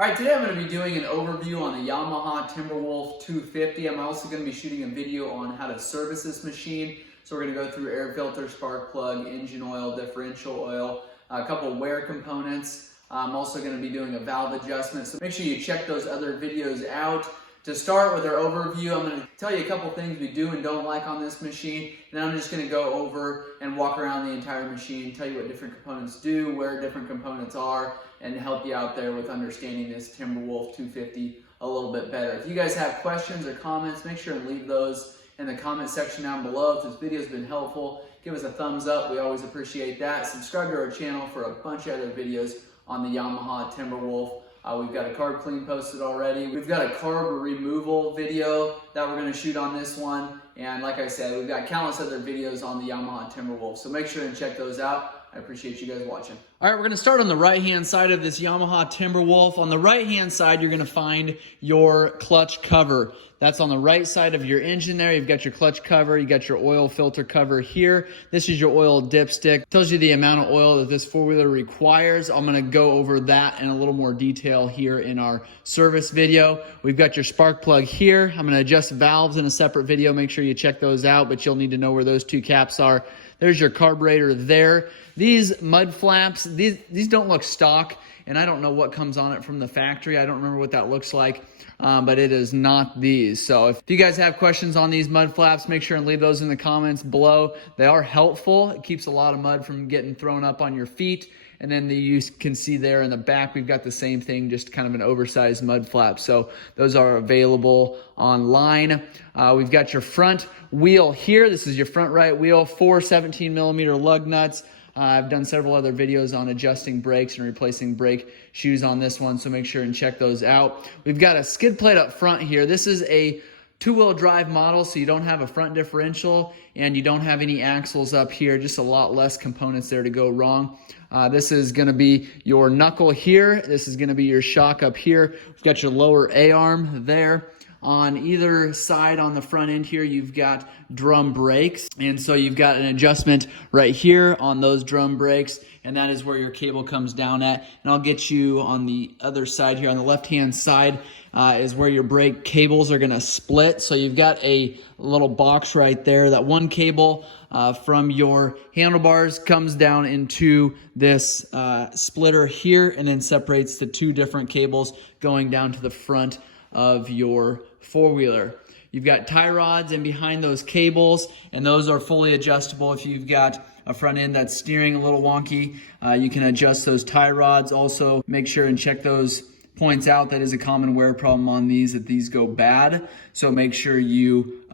All right, today I'm going to be doing an overview on the Yamaha Timberwolf 250. I'm also going to be shooting a video on how to service this machine. So we're going to go through air filter, spark plug, engine oil, differential oil, a couple wear components. I'm also going to be doing a valve adjustment. So make sure you check those other videos out. To start with our overview, I'm going to tell you a couple things we do and don't like on this machine. And then I'm just going to go over and walk around the entire machine, tell you what different components do, where different components are, and help you out there with understanding this Timberwolf 250 a little bit better. If you guys have questions or comments, make sure and leave those in the comment section down below. If this video has been helpful, give us a thumbs up. We always appreciate that. Subscribe to our channel for a bunch of other videos on the Yamaha Timberwolf. We've got a carb clean posted already. We've got a carb removal video that we're going to shoot on this one. And like I said, we've got countless other videos on the Yamaha Timberwolf. So make sure and check those out. I appreciate you guys watching. All right, we're going to start on the right-hand side of this Yamaha Timberwolf. On the right-hand side, you're going to find your clutch cover. That's on the right side of your engine there. You've got your clutch cover. You got your oil filter cover here. This is your oil dipstick. It tells you the amount of oil that this four-wheeler requires. I'm going to go over that in a little more detail here in our service video. We've got your spark plug here. I'm going to adjust valves in a separate video. Make sure you check those out, but you'll need to know where those two caps are. There's your carburetor there. These mud flaps, these don't look stock, and I don't know what comes on it from the factory. I don't remember what that looks like, but it is not these. So if you guys have questions on these mud flaps, make sure and leave those in the comments below. They are helpful. It keeps a lot of mud from getting thrown up on your feet. And then you can see there in the back, we've got the same thing, just kind of an oversized mud flap. So those are available online. We've got your front wheel here. This is your front right wheel, 4 17-millimeter lug nuts. I've done several other videos on adjusting brakes and replacing brake shoes on this one, so make sure and check those out. We've got a skid plate up front here. This is a two-wheel drive model, so you don't have a front differential and you don't have any axles up here, just a lot less components there to go wrong. This is going to be your knuckle here. This is going to be your shock up here. We've got your lower A-arm there. On either side on the front end here, you've got drum brakes. And so you've got an adjustment right here on those drum brakes, and that is where your cable comes down at. And I'll get you on the other side here. On the left-hand side is where your brake cables are going to split. So you've got a little box right there. That one cable from your handlebars comes down into this splitter here and then separates the two different cables going down to the front of your four-wheeler. You've got tie rods in behind those cables, and those are fully adjustable. If you've got a front end that's steering a little wonky, you can adjust those tie rods. Also, make sure and check those points out. That is a common wear problem on these, that these go bad. So make sure you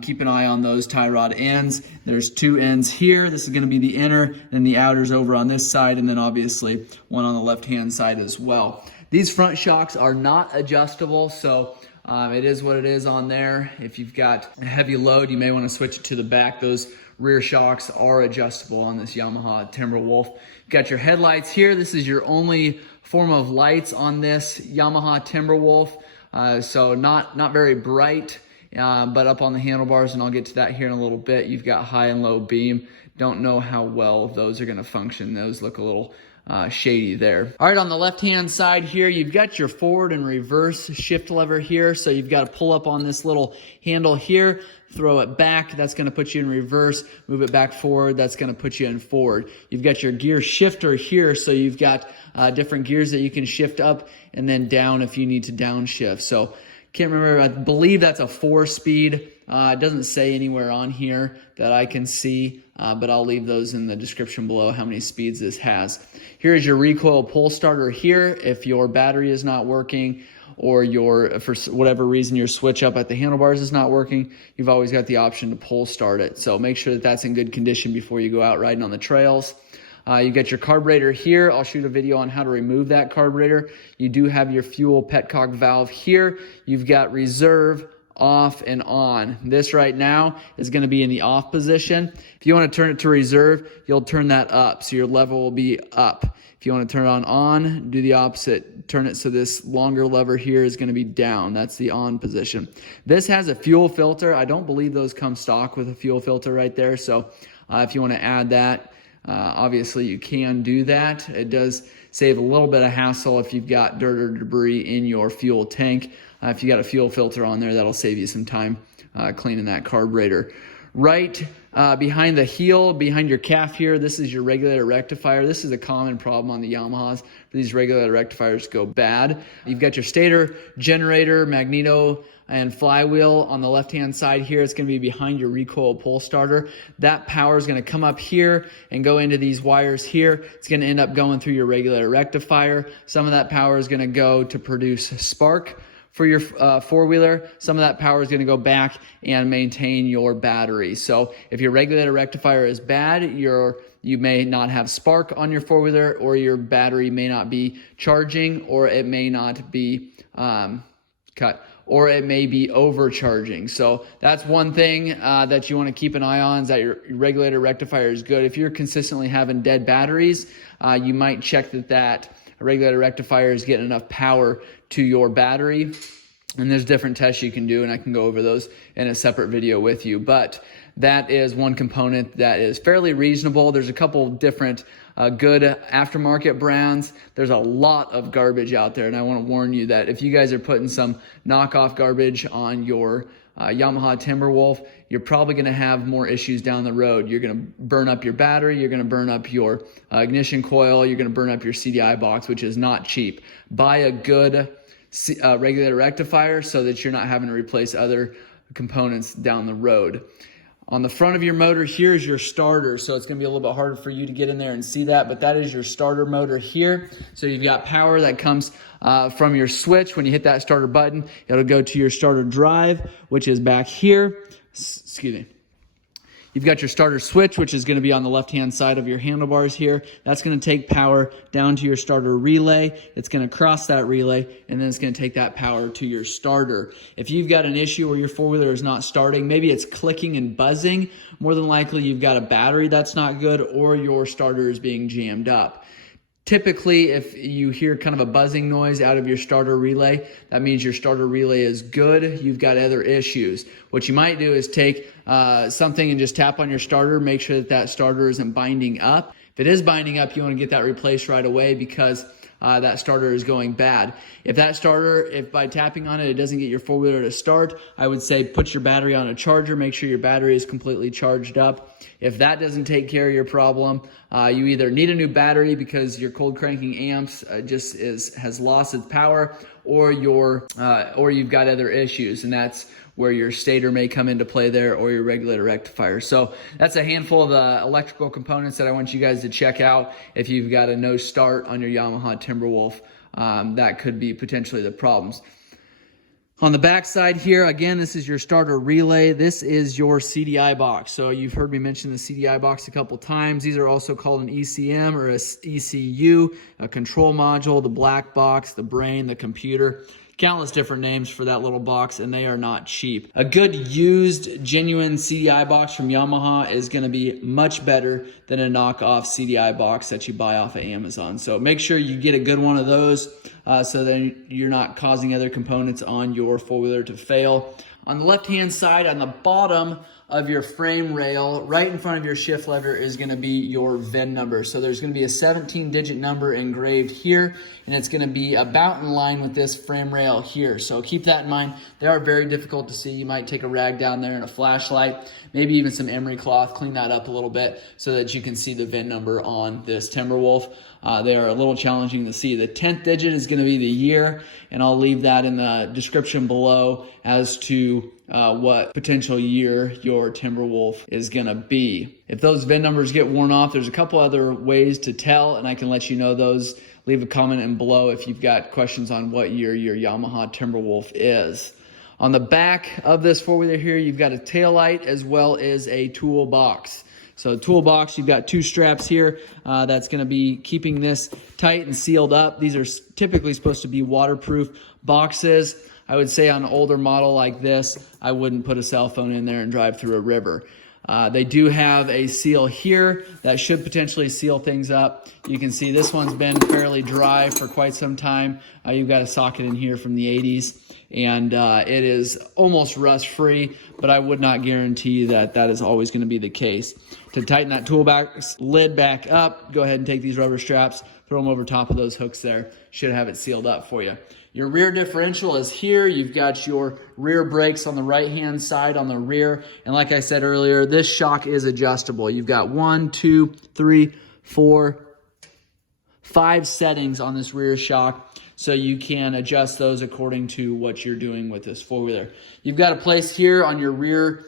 keep an eye on those tie rod ends. There's two ends here. This is going to be the inner, and the outer's over on this side, and then obviously one on the left-hand side as well. These front shocks are not adjustable, so it is what it is on there. If you've got a heavy load, you may want to switch it to the back. Those rear shocks are adjustable on this Yamaha Timberwolf. You've got your headlights here. This is your only form of lights on this Yamaha Timberwolf, so not very bright, but up on the handlebars, and I'll get to that here in a little bit. You've got high and low beam. Don't know how well those are going to function. Those look a little shady there. All right, on the left-hand side here, you've got your forward and reverse shift lever here. So you've got to pull up on this little handle here, throw it back. That's going to put you in reverse. Move it back forward. That's going to put you in forward. You've got your gear shifter here. So you've got different gears that you can shift up and then down if you need to downshift. So can't remember. I believe that's a 4-speed. It doesn't say anywhere on here that I can see, but I'll leave those in the description below how many speeds this has. Here is your recoil pull starter here. If your battery is not working, or for whatever reason your switch up at the handlebars is not working, you've always got the option to pull start it. So make sure that that's in good condition before you go out riding on the trails. You got your carburetor here. I'll shoot a video on how to remove that carburetor. You do have your fuel petcock valve here. You've got reserve, off, and on. This right now is going to be in the off position. If you want to turn it to reserve, you'll turn that up, so your level will be up. If you want to turn it on, do the opposite. Turn it so this longer lever here is going to be down. That's the on position. This has a fuel filter. I don't believe those come stock with a fuel filter right there, so if you want to add that, Obviously you can do that. It does save a little bit of hassle if you've got dirt or debris in your fuel tank. If you got a fuel filter on there, that'll save you some time cleaning that carburetor. Right behind the heel, behind your calf here, this is your regulator rectifier. This is a common problem on the Yamahas for these regulator rectifiers to go bad. You've got your stator, generator, magneto, and flywheel on the left-hand side here. It's going to be behind your recoil pull starter. That power is going to come up here and go into these wires here. It's going to end up going through your regulator rectifier. Some of that power is going to go to produce spark for your four-wheeler. Some of that power is going to go back and maintain your battery. So if your regulator rectifier is bad, you may not have spark on your four-wheeler, or your battery may not be charging, or it may not be or it may be overcharging. So that's one thing that you want to keep an eye on, is that your regulator rectifier is good. If you're consistently having dead batteries, you might check that regulator rectifier is getting enough power to your battery. And there's different tests you can do, and I can go over those in a separate video with you. But that is one component that is fairly reasonable. There's a couple different good aftermarket brands. There's a lot of garbage out there, and I want to warn you that if you guys are putting some knockoff garbage on your Yamaha Timberwolf, you're probably going to have more issues down the road. You're going to burn up your battery, you're going to burn up your ignition coil, you're going to burn up your CDI box, which is not cheap. Buy a good regulator rectifier so that you're not having to replace other components down the road. On the front of your motor here is your starter, so it's going to be a little bit harder for you to get in there and see that, but that is your starter motor here. So you've got power that comes from your switch. When you hit that starter button, it'll go to your starter drive, which is back here. Excuse me. You've got your starter switch, which is going to be on the left-hand side of your handlebars here. That's going to take power down to your starter relay. It's going to cross that relay, and then it's going to take that power to your starter. If you've got an issue where your four-wheeler is not starting, maybe it's clicking and buzzing, more than likely you've got a battery that's not good, or your starter is being jammed up. Typically, if you hear kind of a buzzing noise out of your starter relay, that means your starter relay is good. You've got other issues. What you might do is take something and just tap on your starter, make sure that starter isn't binding up. If it is binding up, you want to get that replaced right away, because that starter is going bad. If that starter, if by tapping on it, it doesn't get your four-wheeler to start, I would say put your battery on a charger, make sure your battery is completely charged up. If that doesn't take care of your problem, you either need a new battery because your cold cranking amps has lost its power, or you've got other issues, and that's where your stator may come into play there, or your regulator rectifier. So that's a handful of the electrical components that I want you guys to check out. If you've got a no start on your Yamaha Timberwolf, that could be potentially the problems. On the back side here, again, this is your starter relay. This is your CDI box. So you've heard me mention the CDI box a couple times. These are also called an ECM or a ECU, a control module, the black box, the brain, the computer. Countless different names for that little box, and they are not cheap. A good used, genuine CDI box from Yamaha is going to be much better than a knockoff CDI box that you buy off of Amazon. So make sure you get a good one of those so that you're not causing other components on your four-wheeler to fail. On the left-hand side, on the bottom of your frame rail, right in front of your shift lever, is going to be your VIN number. So there's going to be a 17-digit number engraved here, and it's going to be about in line with this frame rail here. So keep that in mind. They are very difficult to see. You might take a rag down there and a flashlight, maybe even some emery cloth, clean that up a little bit so that you can see the VIN number on this Timberwolf. They are a little challenging to see. The 10th digit is going to be the year, and I'll leave that in the description below as to what potential year your Timberwolf is going to be. If those VIN numbers get worn off, there's a couple other ways to tell, and I can let you know those. Leave a comment in below if you've got questions on what year your Yamaha Timberwolf is. On the back of this four-wheeler here, you've got a taillight as well as a toolbox. So toolbox, you've got two straps here that's going to be keeping this tight and sealed up. These are typically supposed to be waterproof boxes. I would say on an older model like this, I wouldn't put a cell phone in there and drive through a river. They do have a seal here that should potentially seal things up. You can see this one's been fairly dry for quite some time. You've got a socket in here from the 80s, and it is almost rust-free, but I would not guarantee that that is always going to be the case. To tighten that toolbox lid back up, go ahead and take these rubber straps, throw them over top of those hooks there. Should have it sealed up for you. Your rear differential is here. You've got your rear brakes on the right-hand side on the rear. And like I said earlier, this shock is adjustable. You've got 1, 2, 3, 4, 5 settings on this rear shock, so you can adjust those according to what you're doing with this four-wheeler. You've got a place here on your rear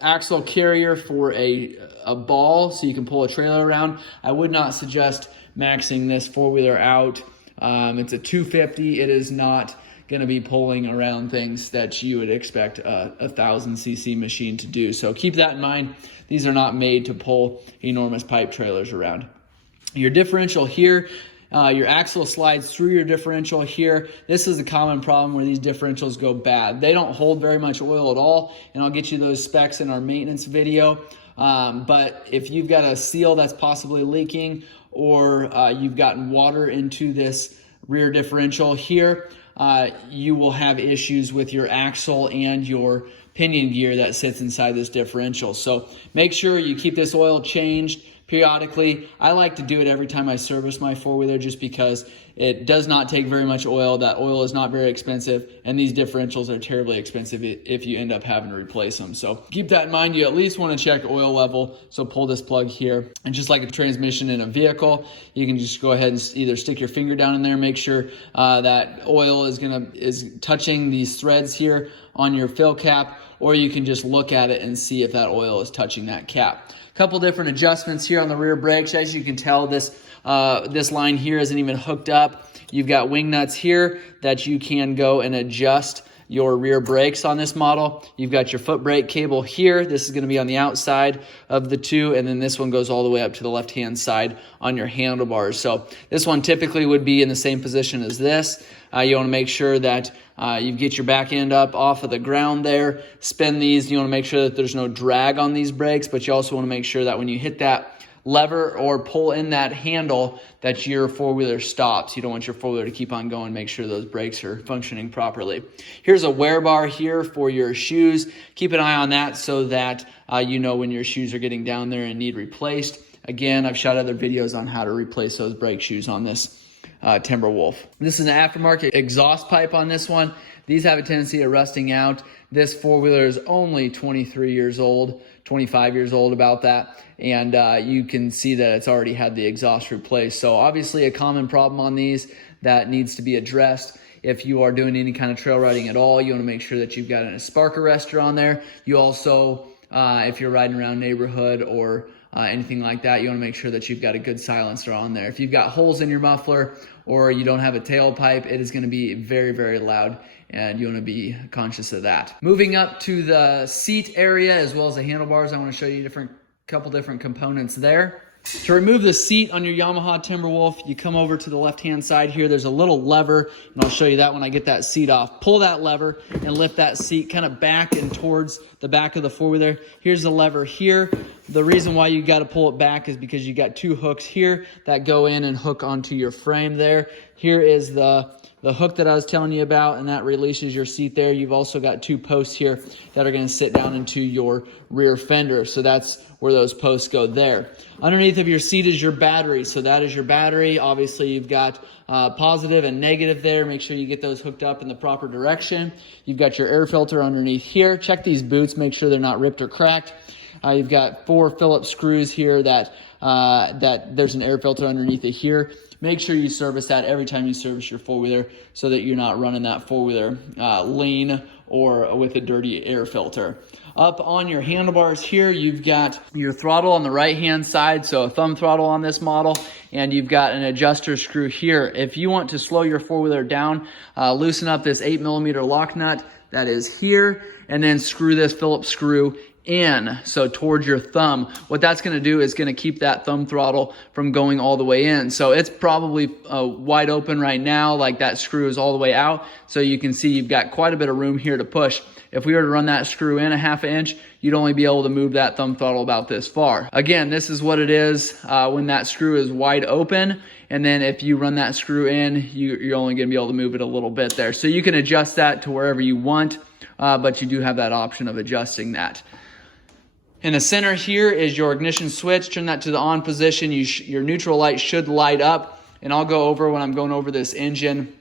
axle carrier for a ball, so you can pull a trailer around. I would not suggest maxing this four-wheeler out. It's a 250. It is not going to be pulling around things that you would expect a 1000cc machine to do. So keep that in mind. These are not made to pull enormous pipe trailers around. Your differential here, your axle slides through your differential here. This is a common problem where these differentials go bad. They don't hold very much oil at all, and I'll get you those specs in our maintenance video. But if you've got a seal that's possibly leaking, or you've gotten water into this rear differential here, you will have issues with your axle and your pinion gear that sits inside this differential. So make sure you keep this oil changed periodically. I like to do it every time I service my four-wheeler just because it does not take very much oil. That oil is not very expensive, and these differentials are terribly expensive if you end up having to replace them. So keep that in mind. You at least want to check oil level. So pull this plug here, and just like a transmission in a vehicle, you can just go ahead and either stick your finger down in there, make sure that oil is touching these threads here on your fill cap, or you can just look at it and see if that oil is touching that cap. Couple different adjustments here on the rear brakes. As you can tell, this line here isn't even hooked up. You've got wing nuts here that you can go and adjust your rear brakes on this model. You've got your foot brake cable here. This is going to be on the outside of the two, and then this one goes all the way up to the left-hand side on your handlebars. So this one typically would be in the same position as this. You want to make sure that you get your back end up off of the ground there. Spin these. You want to make sure that there's no drag on these brakes, but you also want to make sure that when you hit that lever or pull in that handle that your four-wheeler stops. You don't want your four-wheeler to keep on going. Make sure those brakes are functioning properly. Here's a wear bar here for your shoes. Keep an eye on that so that you know when your shoes are getting down there and need replaced. Again, I've shot other videos on how to replace those brake shoes on this Timberwolf. This is an aftermarket exhaust pipe on this one. These have a tendency of rusting out. This four-wheeler is only 23 years old, 25 years old, about that. And you can see that it's already had the exhaust replaced. So obviously a common problem on these that needs to be addressed. If you are doing any kind of trail riding at all, you want to make sure that you've got a spark arrestor on there. You also, if you're riding around neighborhood or anything like that, you want to make sure that you've got a good silencer on there. If you've got holes in your muffler or you don't have a tailpipe, it is going to be very, very loud, and you want to be conscious of that. Moving up to the seat area as well as the handlebars, I want to show you couple different components there. To remove the seat on your Yamaha Timberwolf, you come over to the left-hand side here. There's a little lever, and I'll show you that when I get that seat off. Pull that lever and lift that seat kind of back and towards the back of the four-wheeler. Here's the lever here. The reason why you got to pull it back is because you got two hooks here that go in and hook onto your frame there. Here is the hook that I was telling you about, and that releases your seat there. You've also got two posts here that are going to sit down into your rear fender. So that's where those posts go there. Underneath of your seat is your battery. So that is your battery. Obviously, you've got positive and negative there. Make sure you get those hooked up in the proper direction. You've got your air filter underneath here. Check these boots. Make sure they're not ripped or cracked. You've got 4 Phillips screws here that there's an air filter underneath it here. Make sure you service that every time you service your four-wheeler so that you're not running that four-wheeler lean or with a dirty air filter. Up on your handlebars here, you've got your throttle on the right-hand side, so a thumb throttle on this model, and you've got an adjuster screw here. If you want to slow your four-wheeler down, loosen up this 8mm lock nut that is here, and then screw this Phillips screw in, so towards your thumb. What that's going to do is going to keep that thumb throttle from going all the way in. So it's probably wide open right now, like that screw is all the way out. So you can see you've got quite a bit of room here to push. If we were to run that screw in a 1/2 inch, you'd only be able to move that thumb throttle about this far. Again, this is what it is when that screw is wide open. And then if you run that screw in, you're only going to be able to move it a little bit there. So you can adjust that to wherever you want, but you do have that option of adjusting that. In the center here is your ignition switch. Turn that to the on position. Your neutral light should light up. And I'll go over when I'm going over this engine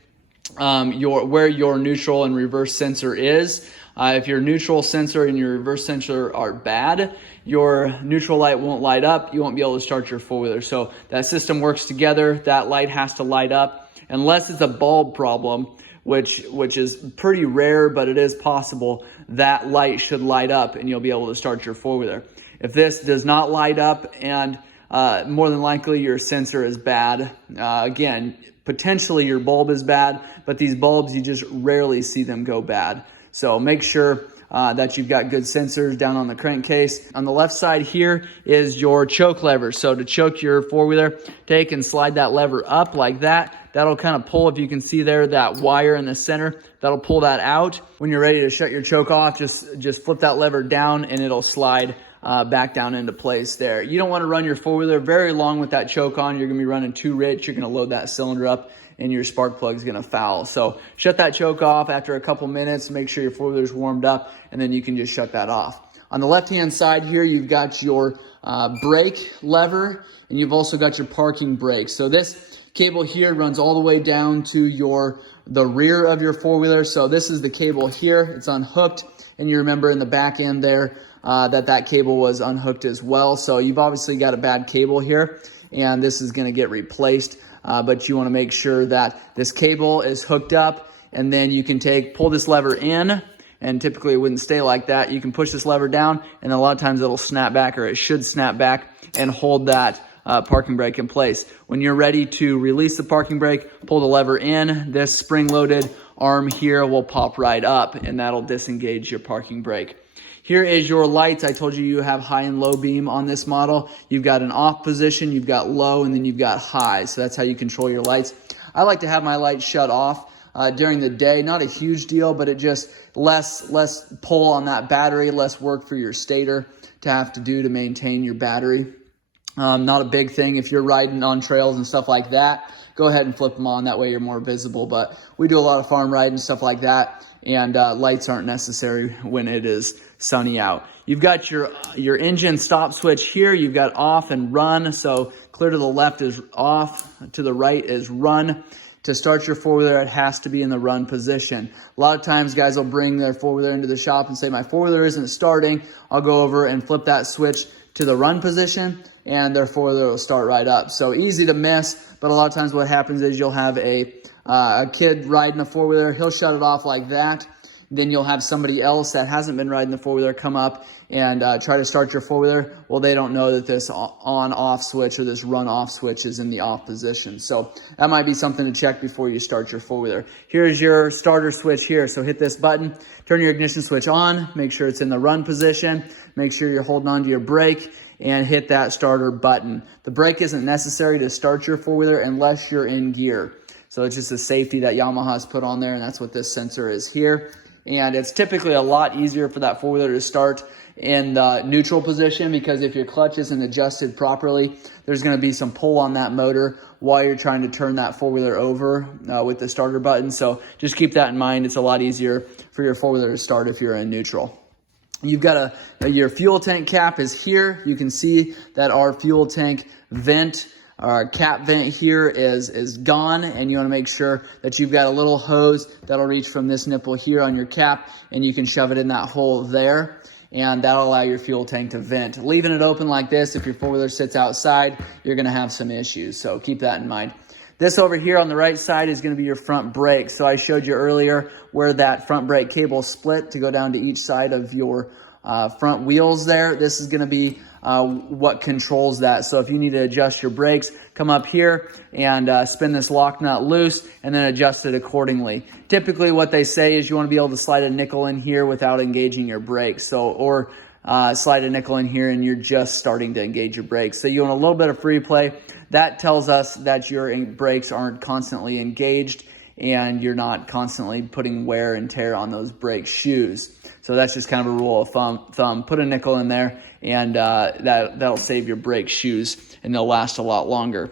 where your neutral and reverse sensor is. If your neutral sensor and your reverse sensor are bad, your neutral light won't light up. You won't be able to start your four-wheeler. So that system works together. That light has to light up. Unless it's a bulb problem, which is pretty rare, but it is possible, that light should light up and you'll be able to start your four-wheeler. If this does not light up, and more than likely your sensor is bad. Again, potentially your bulb is bad, but these bulbs, you just rarely see them go bad. So make sure that you've got good sensors down on the crankcase. On the left side here is your choke lever. So to choke your four-wheeler, take and slide that lever up like that. That'll kind of pull, if you can see there, that wire in the center, that'll pull that out. When you're ready to shut your choke off, just flip that lever down and it'll slide back down into place there. You don't want to run your four-wheeler very long with that choke on. You're going to be running too rich. You're going to load that cylinder up and your spark plug is going to foul. So shut that choke off after a couple minutes. Make sure your four-wheeler is warmed up, and then you can just shut that off. On the left-hand side here, you've got your brake lever, and you've also got your parking brake. So this cable here runs all the way down to the rear of your four-wheeler. So this is the cable here. It's unhooked, and you remember in the back end there that cable was unhooked as well. So you've obviously got a bad cable here, and this is going to get replaced. But you want to make sure that this cable is hooked up, and then you can pull this lever in, and typically it wouldn't stay like that. You can push this lever down, and a lot of times it'll snap back, or it should snap back and hold that parking brake in place. When you're ready to release the parking brake, pull the lever in. This spring-loaded arm here will pop right up, and that'll disengage your parking brake. Here is your lights. I told you have high and low beam on this model. You've got an off position, you've got low, and then you've got high. So that's how you control your lights. I like to have my lights shut off during the day. Not a huge deal, but it just less pull on that battery, less work for your stator to have to do to maintain your battery. Not a big thing if you're riding on trails and stuff like that. Go ahead and flip them on. That way you're more visible. But we do a lot of farm riding and stuff like that, and lights aren't necessary when it is sunny out. You've got your engine stop switch here. You've got off and run. So clear to the left is off, to the right is run. To start your four-wheeler, it has to be in the run position. A lot of times guys will bring their four-wheeler into the shop and say, my four-wheeler isn't starting. I'll go over and flip that switch to the run position, and their four-wheeler will start right up. So easy to miss, but a lot of times what happens is you'll have a kid riding a four-wheeler. He'll shut it off like that. Then you'll have somebody else that hasn't been riding the four-wheeler come up and try to start your four-wheeler. Well, they don't know that this on-off switch or this run-off switch is in the off position. So that might be something to check before you start your four-wheeler. Here's your starter switch here. So hit this button, turn your ignition switch on, make sure it's in the run position, make sure you're holding on to your brake, and hit that starter button. The brake isn't necessary to start your four-wheeler unless you're in gear. So it's just a safety that Yamaha's put on there, and that's what this sensor is here. And it's typically a lot easier for that four-wheeler to start in the neutral position, because if your clutch isn't adjusted properly, there's going to be some pull on that motor while you're trying to turn that four-wheeler over with the starter button. So just keep that in mind. It's a lot easier for your four-wheeler to start if you're in neutral. You've got your fuel tank cap is here. You can see that our fuel tank vent, our cap vent here is gone, and you want to make sure that you've got a little hose that'll reach from this nipple here on your cap, and you can shove it in that hole there, and that'll allow your fuel tank to vent. Leaving it open like this, if your four-wheeler sits outside, you're going to have some issues, so keep that in mind. This over here on the right side is going to be your front brake. So I showed you earlier where that front brake cable split to go down to each side of your front wheels there. This is going to be what controls that. So if you need to adjust your brakes, come up here and spin this lock nut loose and then adjust it accordingly. Typically what they say is you want to be able to slide a nickel in here without engaging your brakes. So, or slide a nickel in here and you're just starting to engage your brakes. So you want a little bit of free play. That tells us that your brakes aren't constantly engaged and you're not constantly putting wear and tear on those brake shoes. So that's just kind of a rule of thumb. Put a nickel in there and that'll save your brake shoes and they'll last a lot longer.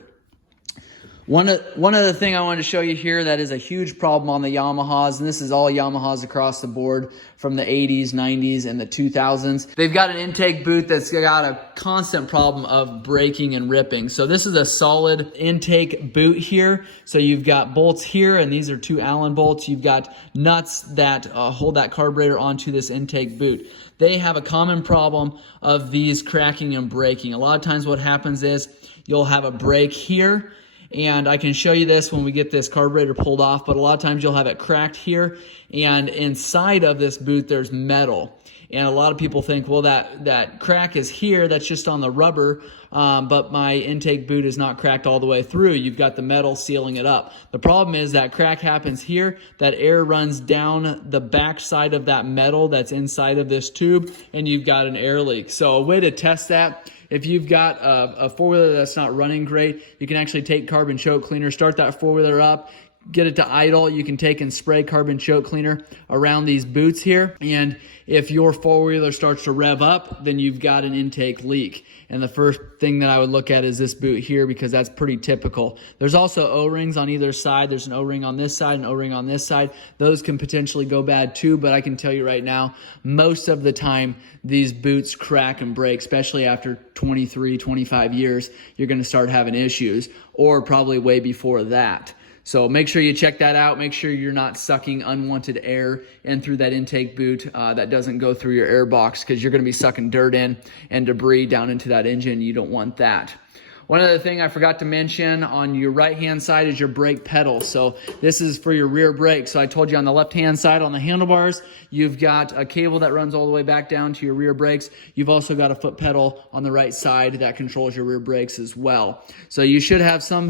One other thing I wanted to show you here that is a huge problem on the Yamahas, and this is all Yamahas across the board from the 80s, 90s, and the 2000s. They've got an intake boot that's got a constant problem of breaking and ripping. So this is a solid intake boot here. So you've got bolts here, and these are 2 Allen bolts. You've got nuts that hold that carburetor onto this intake boot. They have a common problem of these cracking and breaking. A lot of times what happens is you'll have a break here, and I can show you this when we get this carburetor pulled off, but a lot of times you'll have it cracked here, and inside of this boot there's metal. And a lot of people think, well, that crack is here, that's just on the rubber, but my intake boot is not cracked all the way through. You've got the metal sealing it up. The problem is that crack happens here, that air runs down the back side of that metal that's inside of this tube, and you've got an air leak. So a way to test that, if you've got a four-wheeler that's not running great, you can actually take carbon choke cleaner, start that four-wheeler up, get it to idle. You can take and spray carbon choke cleaner around these boots here. And if your four-wheeler starts to rev up, then you've got an intake leak. And the first thing that I would look at is this boot here, because that's pretty typical. There's also O-rings on either side. There's an O-ring on this side, an O-ring on this side. Those can potentially go bad too, but I can tell you right now, most of the time, these boots crack and break, especially after 23, 25 years, you're gonna start having issues, or probably way before that. So make sure you check that out. Make sure you're not sucking unwanted air in through that intake boot that doesn't go through your air box, because you're going to be sucking dirt in and debris down into that engine. You don't want that. One other thing I forgot to mention, on your right-hand side is your brake pedal. So this is for your rear brake. So I told you on the left-hand side on the handlebars, you've got a cable that runs all the way back down to your rear brakes. You've also got a foot pedal on the right side that controls your rear brakes as well. So you should have some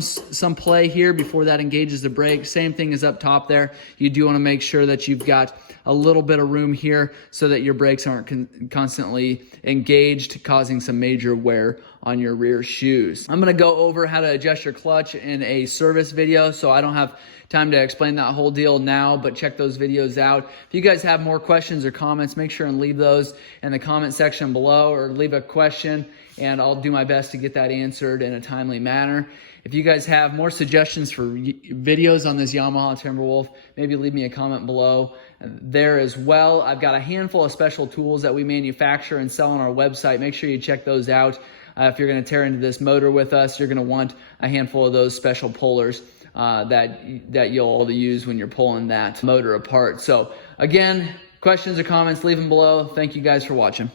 play here before that engages the brake. Same thing as up top there. You do want to make sure that you've got a little bit of room here so that your brakes aren't constantly engaged, causing some major wear on your rear shoes. I'm gonna go over how to adjust your clutch in a service video, so I don't have time to explain that whole deal now, but check those videos out. If you guys have more questions or comments, make sure and leave those in the comment section below, or leave a question and I'll do my best to get that answered in a timely manner. If you guys have more suggestions for videos on this Yamaha Timberwolf, maybe leave me a comment below there as well. I've got a handful of special tools that we manufacture and sell on our website. Make sure you check those out. If you're going to tear into this motor with us, you're going to want a handful of those special pullers that you'll use when you're pulling that motor apart. So again, questions or comments, leave them below. Thank you guys for watching.